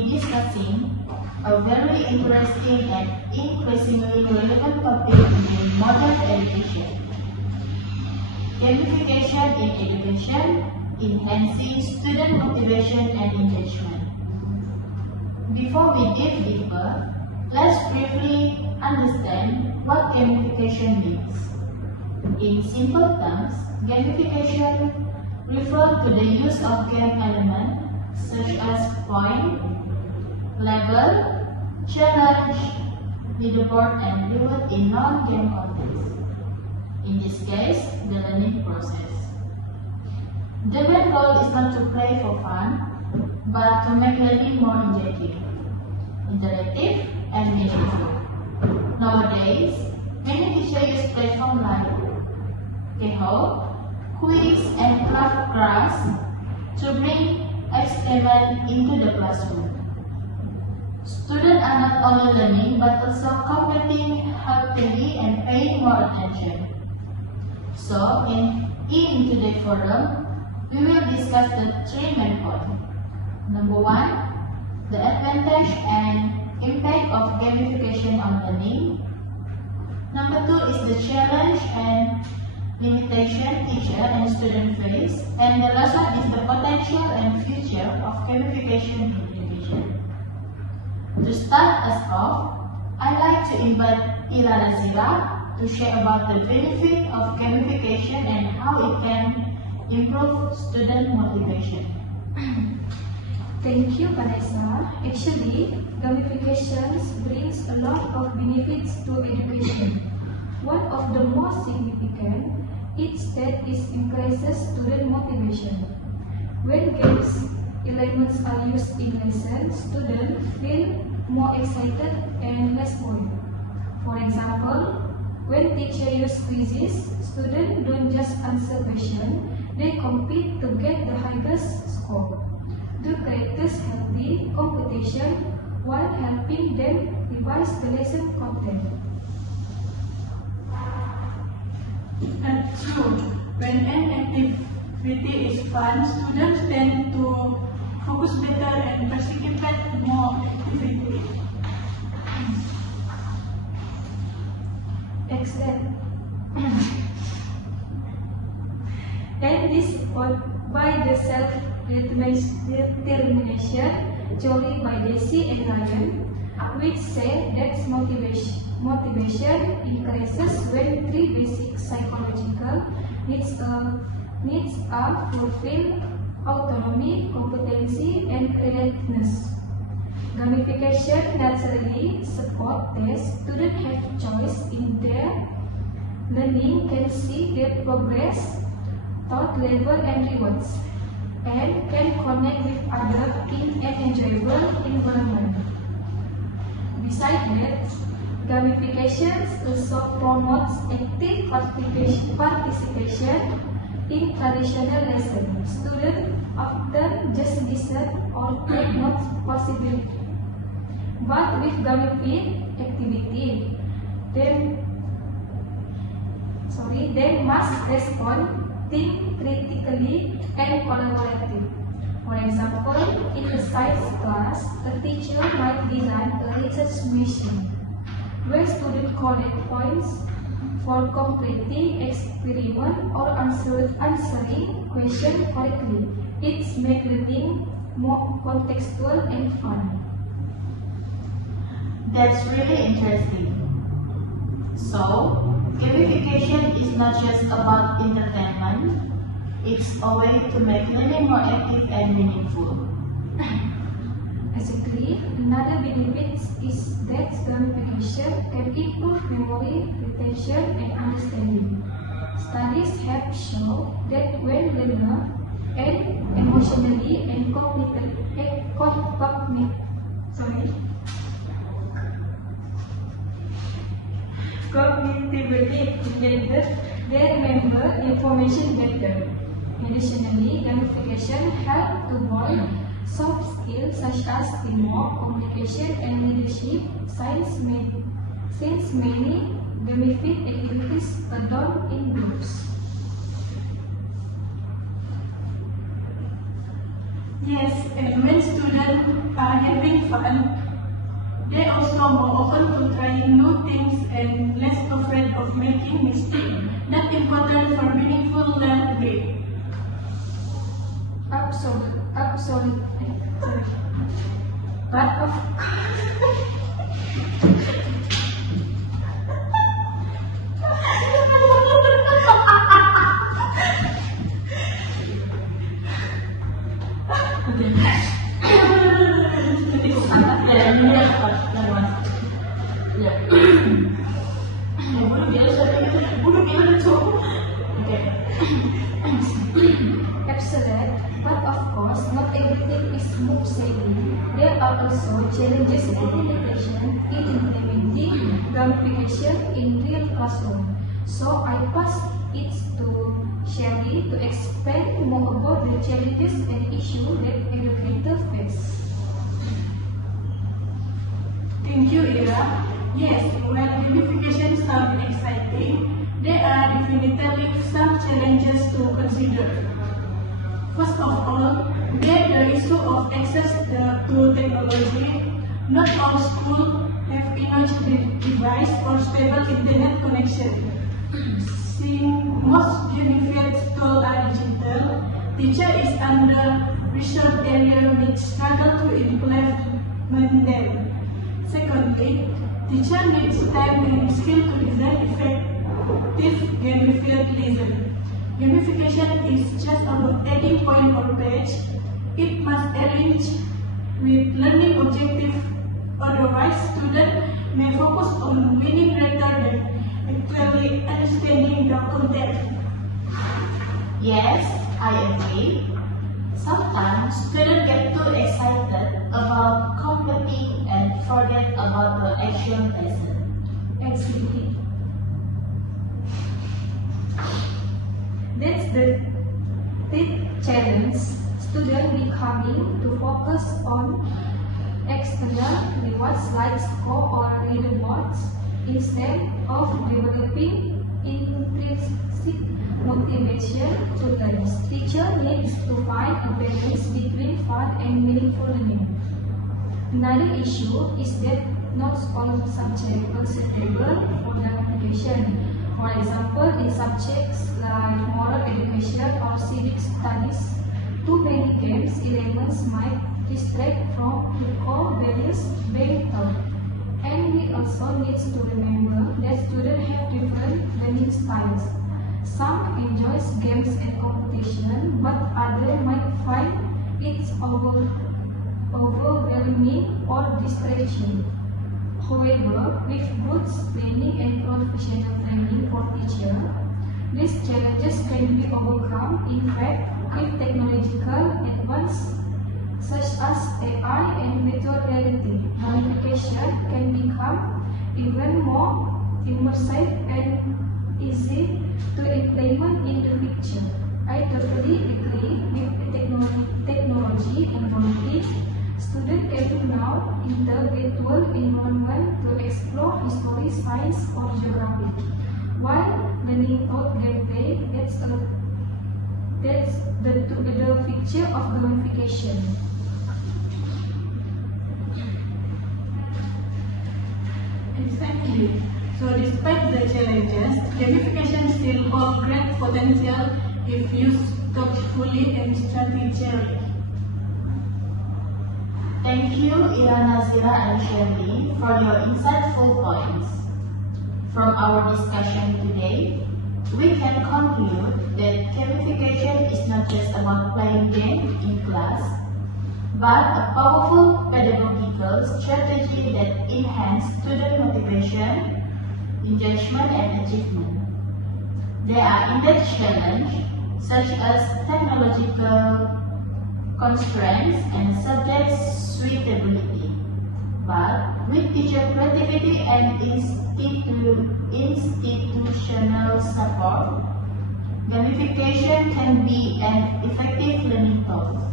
be discussing a very interesting and increasingly relevant topic in modern education. Gamification in education, enhancing student motivation and engagement. Before we dive deeper, let's briefly understand what gamification means. In simple terms, gamification refers to the use of game elements such as point, level, challenge, leaderboard, and reward in non-game context. In this case, the learning process. The main goal is not to play for fun, but to make learning more engaging, interactive, and meaningful. Nowadays, many teachers use platforms like Kahoot, quiz, and class to bring experiment into the classroom. Students are not only learning but also competing healthily and paying more attention. So, in today's forum, we will discuss the three main points. Number one, the advantage and impact of gamification on learning. Number two is the challenge and limitation teacher and student face. And the last one is the potential and future of gamification in education. To start us off, I'd like to invite Ila Nazira to share about the benefit of gamification and how it can improve student motivation. Thank you, Vanessa. Actually, gamification brings a lot of benefits to education. One of the most significant is that it increases student motivation. When games elements are used in lessons, students feel more excited and less bored. For example, when teachers use quizzes, students don't just answer questions, they compete to get the highest score. To create healthy competition while helping them revise the lesson content. And true, when an activity is fun, students tend to focus better and participate more effectively. Excellent. And this by the self-determination theory by Deci and Ryan, which say that motivation increases when three basic psychological needs are fulfilled: autonomy, competency, and creativeness. Gamification naturally supports that students have choice in their learning, can see their progress, thought level, and rewards, and can connect with others in an enjoyable environment. Besides that, gamification also promotes active participation in traditional lessons. Students often just listen or take notes possibility. But with gamified activity, they must respond, think critically, and collaborative. For example, in a science class, a teacher might design a research mission where students collect points for completing experiment or answering questions correctly. It makes learning more contextual and fun. That's really interesting. So, gamification is not just about entertainment, it's a way to make learning more active and meaningful. Basically, another benefit is that gamification can improve memory, retention, and understanding. Studies have shown that when learners are emotionally and cognitively together, they remember information better. Additionally, gamification helps to build soft skills such as teamwork, communication, and leadership, since many gamified activities are done in groups. Yes, and when students are having fun, they also more open to trying new things and less afraid of making mistakes. That's important for meaningful learning. Absolutely. But of Excellent, but of course, not everything is smooth sailing. There are also challenges and limitations in implementing gamification in real classroom. So I pass it to Shelly to explain more about the challenges and issues that educators face. Thank you, Ira. Yes, while gamification sounds exciting, there are definitely some challenges to consider. First of all, there the issue of access to technology. Not all schools have enough device or stable internet connection. Since most gamified tools are digital, teacher is under resource area which struggle to implement them. Secondly, teacher needs time and skill to design effective gamified lesson. Gamification is just about adding point or page. It must arrange with learning objective. Otherwise, students may focus on winning rather than actually understanding the content. Yes, I agree. Sometimes students get too excited about competing and forget about the actual lesson. Exactly. That's the big challenge. Students becoming to focus on external rewards like score or leaderboards instead of developing intrinsic motivation to learn. Teacher needs to find a balance between fun and meaningful learning. Another issue is that not all subjects are suitable for gamification. For example, in subjects like moral education or civic studies, too many games elements might distract from the core values being taught. And we also need to remember that students have different learning styles. Some enjoy games and competition, but others might find it overwhelming or distraction. However, with good planning and professional training for teachers, these challenges can be overcome. In fact, with technological advances such as AI and virtual reality, gamification can become even more immersive and easy to implement in the future. I totally agree with the technology involved. Students can now in the virtual environment to explore history, science, or geography. While learning through gameplay, that's the feature of gamification. Exactly. So despite the challenges, gamification still holds great potential if used thoughtfully and strategically. Thank you, Ira Nazira and Shelly, for your insightful points. From our discussion today, we can conclude that gamification is not just about playing games in class, but a powerful pedagogical strategy that enhances student motivation, engagement, and achievement. There are indeed challenges such as technological constraints and subject suitability. But with teacher creativity and institutional support, gamification can be an effective learning tool.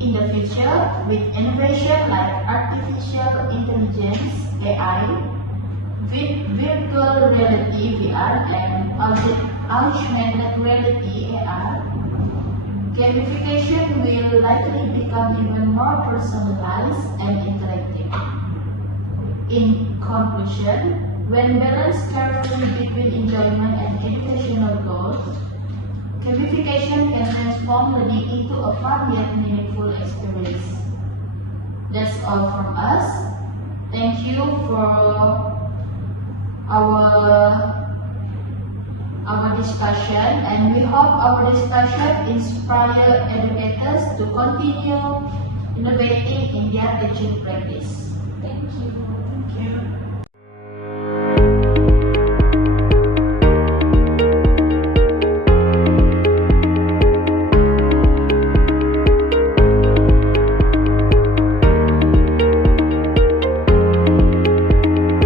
In the future, with innovation like artificial intelligence, AI, with virtual reality VR and augmented reality AR, Gamification will likely become even more personalized and interactive. In conclusion, when balanced carefully between enjoyment and educational goals, gamification can transform learning into a fun yet meaningful experience. That's all from us. Thank you for our discussion, and we hope our discussion inspire educators to continue innovating in their teaching practice. Thank you. Thank you.